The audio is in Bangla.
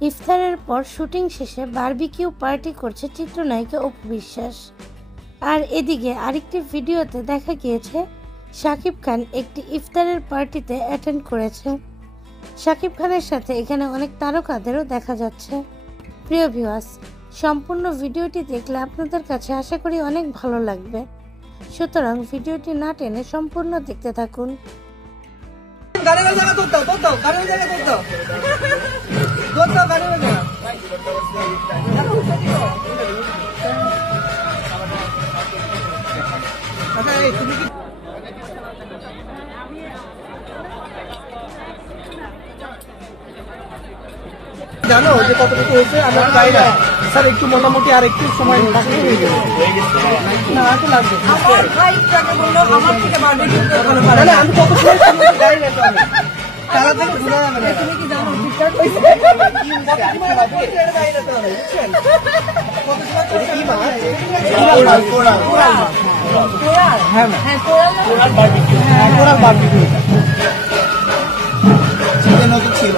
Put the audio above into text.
ইফতারের পর শুটিং শেষে বারবিকিউ পার্টি করছে চিত্রনায়িকা অপু বিশ্বাস। আর এদিকে আরেকটি ভিডিওতে দেখা গিয়েছে শাকিব খান একটি ইফতারের পার্টিতে অ্যাটেন্ড করেছে। শাকিব খানের সাথে এখানে অনেক তারকাদেরও দেখা যাচ্ছে। প্রিয় ভিউয়ার্স, সম্পূর্ণ ভিডিওটি দেখলে আপনাদের কাছে আশা করি অনেক ভালো লাগবে, সুতরাং ভিডিওটি না টেনে সম্পূর্ণ দেখতে থাকুন। জানো যে কতটুকু হয়েছে আমরা যাই না স্যার, একটু মোটামুটি আর একটু সময় থাকলে হয়ে গেল না, একটু লাগবে। আমার ভাই যাকে বললো আমার থেকে বারবিকিউ ভালো পারে না, আমি কত সময় যাই না, তো আমি তারা থেকে ভুলে যাবে না। তুমি কি জানো ঠিকঠাক হয়েছে যাই না, তো বুঝছেন কত সময় কি মাছ কোরাল হ্যাঁ হ্যাঁ কোরাল বারবিকিউ, হ্যাঁ কোরাল বারবিকিউ চিকেন ছিল।